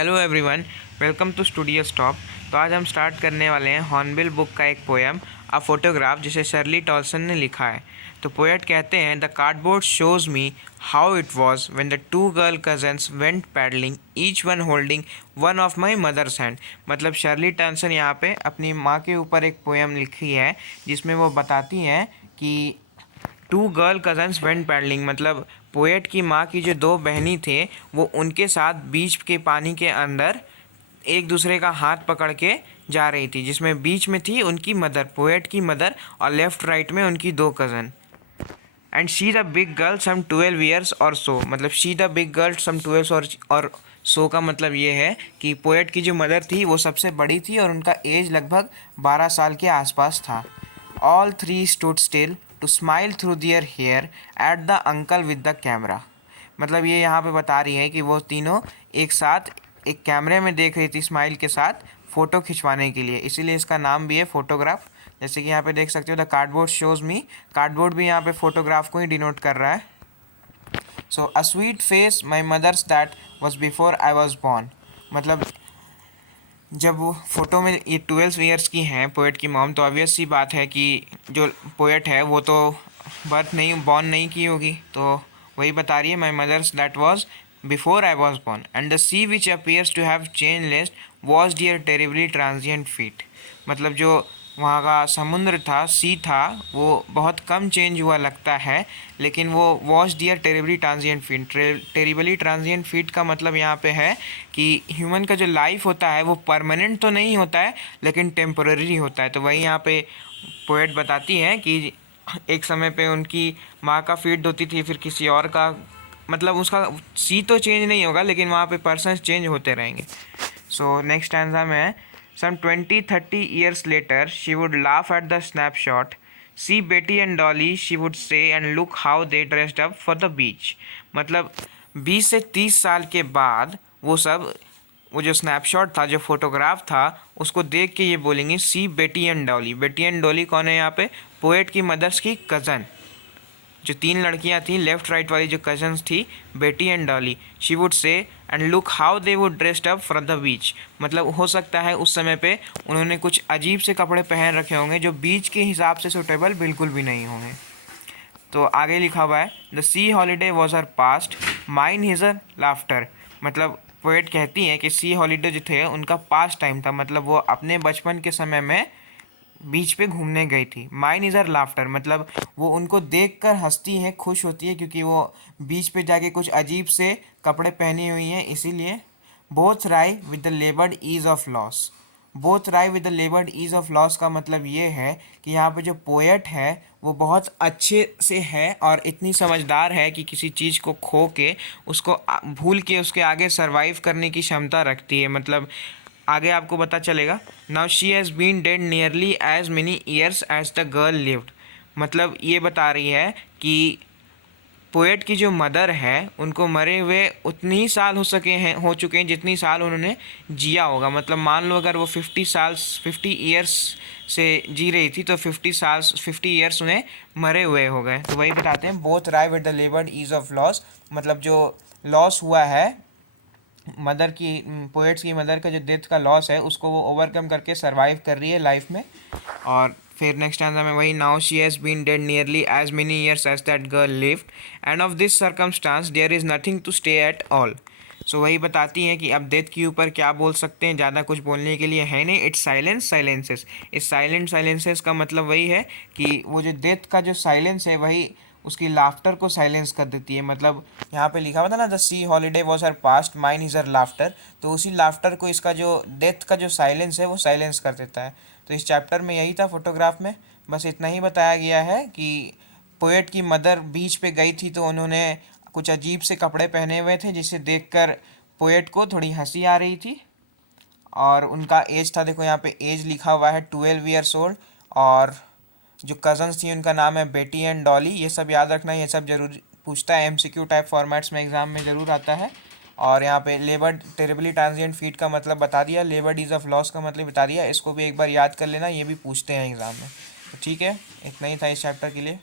Hello everyone, welcome to studio stop. तो आज हम स्टार्ट करने वाले हैं हॉर्नबिल बुक का एक पोएम अ फोटोग्राफ जिसे शर्ली टॉल्सन ने लिखा है। तो पोएट कहते हैं, the cardboard shows me how it was when the two girl cousins went paddling, each one holding one of my mother's hand. मतलब शर्ली टॉल्सन यहाँ पे अपनी माँ के ऊपर एक पोएम लिखी है जिसमें वो बताती हैं कि two girl cousins went paddling, मतलब पोएट की माँ की जो दो बहनी थे वो उनके साथ बीच के पानी के अंदर एक दूसरे का हाथ पकड़ के जा रही थी, जिसमें बीच में थी उनकी मदर, पोएट की मदर, और लेफ़्ट राइट में उनकी दो cousin. And she the big girl some 12 years or so, मतलब she the big girl some 12 or सो का मतलब ये है कि पोएट की जो मदर थी वो सबसे बड़ी थी और उनका एज लगभग 12 साल के आसपास था। All three stood still to smile through their hair at the uncle with the camera. मतलब ये यहाँ पे बता रही है कि वो तीनों एक साथ एक कैमरे में देख रही थी स्माइल के साथ फ़ोटो खिंचवाने के लिए, इसीलिए इसका नाम भी है फ़ोटोग्राफ। जैसे कि यहाँ पे देख सकते हो, the cardboard shows me, cardboard भी यहाँ पे फ़ोटोग्राफ को ही डिनोट कर रहा है। So a sweet face my mother's that was before I was born, मतलब जब वो फ़ोटो में ये 12 ईयर्स की हैं पोएट की मॉम, तो ऑब्वियस सी बात है कि जो पोएट है वो तो बॉर्न नहीं की होगी। तो वही बता रही है, my mother's that was before I was born and the sea which appears to have change least was dear terribly transient feet. मतलब जो वहाँ का समुद्र था, सी था, वो बहुत कम चेंज हुआ लगता है, लेकिन वो washed their terribly transient feet, terribly transient feet का मतलब यहाँ पे है कि ह्यूमन का जो लाइफ होता है वो परमानेंट तो नहीं होता है लेकिन टेम्पोररी होता है। तो वही यहाँ पे पोएट बताती हैं कि एक समय पे उनकी माँ का फीट होती थी, फिर किसी और का, मतलब उसका सी तो चेंज नहीं होगा लेकिन वहाँ पे पर्सन चेंज होते रहेंगे। सो नेक्स्ट स्टैंजा में है, some 20-30 years later she would laugh at the snapshot, see Betty and Dolly she would say, and look how they dressed up for the beach। मतलब 20 से 30 साल के बाद वो जो स्नैपशॉट था, जो फोटोग्राफ था, उसको देख के ये बोलेंगे, सी बेटी एंड डॉली। बेटी एंड डॉली कौन है यहाँ पे? पोएट की मदर्स की कज़न, जो तीन लड़कियां थी लेफ़्ट राइट वाली जो कजन्स थी, बेटी and Dolly. She would say and look how they would dressed up for the beach, मतलब हो सकता है उस समय पे उन्होंने कुछ अजीब से कपड़े पहन रखे होंगे जो बीच के हिसाब से सूटेबल बिल्कुल भी नहीं होंगे। तो आगे लिखा हुआ है, the C holiday was her past, mine his her laughter. मतलब पोएट कहती हैं कि सी हॉलीडे जो थे उनका पास्ट टाइम था, मतलब वो अपने बचपन के समय में बीच पे घूमने गई थी। माइन इज़ हर लाफ्टर, मतलब वो उनको देखकर हंसती है, खुश होती है क्योंकि वो बीच पे जाके कुछ अजीब से कपड़े पहनी हुई हैं, इसीलिए। Both rye with the लेबर्ड ease of loss, both rye with the लेबर्ड ease of loss का मतलब ये है कि यहाँ पे जो पोएट है वो बहुत अच्छे से है और इतनी समझदार है कि किसी चीज़ को खो के उसको भूल के उसके आगे सरवाइव करने की क्षमता रखती है। मतलब आगे आपको पता चलेगा, now she has been dead nearly as many years as the girl lived. मतलब ये बता रही है कि पोएट की जो मदर है उनको मरे हुए उतनी ही साल हो चुके हैं जितनी साल उन्होंने जिया होगा। मतलब मान लो अगर वो 50 ईयर्स से जी रही थी तो 50 ईयर्स उन्हें मरे हुए हो गए। तो वही बताते हैं, both wry with the लेबर्ड ease of loss, मतलब जो लॉस हुआ है मदर की, पोएट्स की मदर का जो डेथ का लॉस है उसको वो ओवरकम करके सरवाइव कर रही है लाइफ में। और फिर नेक्स्ट आंसर में वही, now she has been dead nearly as many years as that girl lived and of this circumstance there is nothing to stay at all. So वही बताती हैं कि अब डेथ के ऊपर क्या बोल सकते हैं, ज़्यादा कुछ बोलने के लिए है नहीं। इट्स साइलेंस साइलेंसेस, इस साइलेंट साइलेंसेस का मतलब वही है कि वो जो डेथ का जो साइलेंस है वही उसकी लाफ्टर को साइलेंस कर देती है। मतलब यहाँ पे लिखा हुआ था ना, the C holiday was her past, mine is her laughter, तो उसी लाफ्टर को इसका जो डेथ का जो साइलेंस है वो साइलेंस कर देता है। तो इस चैप्टर में यही था फोटोग्राफ में, बस इतना ही बताया गया है कि पोएट की मदर बीच पे गई थी तो उन्होंने कुछ अजीब से कपड़े पहने हुए थे जिसे देखकर पोएट को थोड़ी हंसी आ रही थी। और उनका एज था, देखो यहाँ पे एज लिखा हुआ है 12 ईयर्स ओल्ड, और जो कज़न्स थी उनका नाम है बेटी एंड डॉली। ये सब याद रखना, ये सब जरूर पूछता है, एमसीक्यू टाइप फॉर्मेट्स में एग्जाम में ज़रूर आता है। और यहाँ पे लेबर्ड टेरिबली ट्रांजिएंट फीट का मतलब बता दिया, लेबर्ड इज़ ऑफ लॉस का मतलब बता दिया, इसको भी एक बार याद कर लेना, ये भी पूछते हैं एग्ज़ाम में। तो ठीक है, इतना ही था इस चैप्टर के लिए।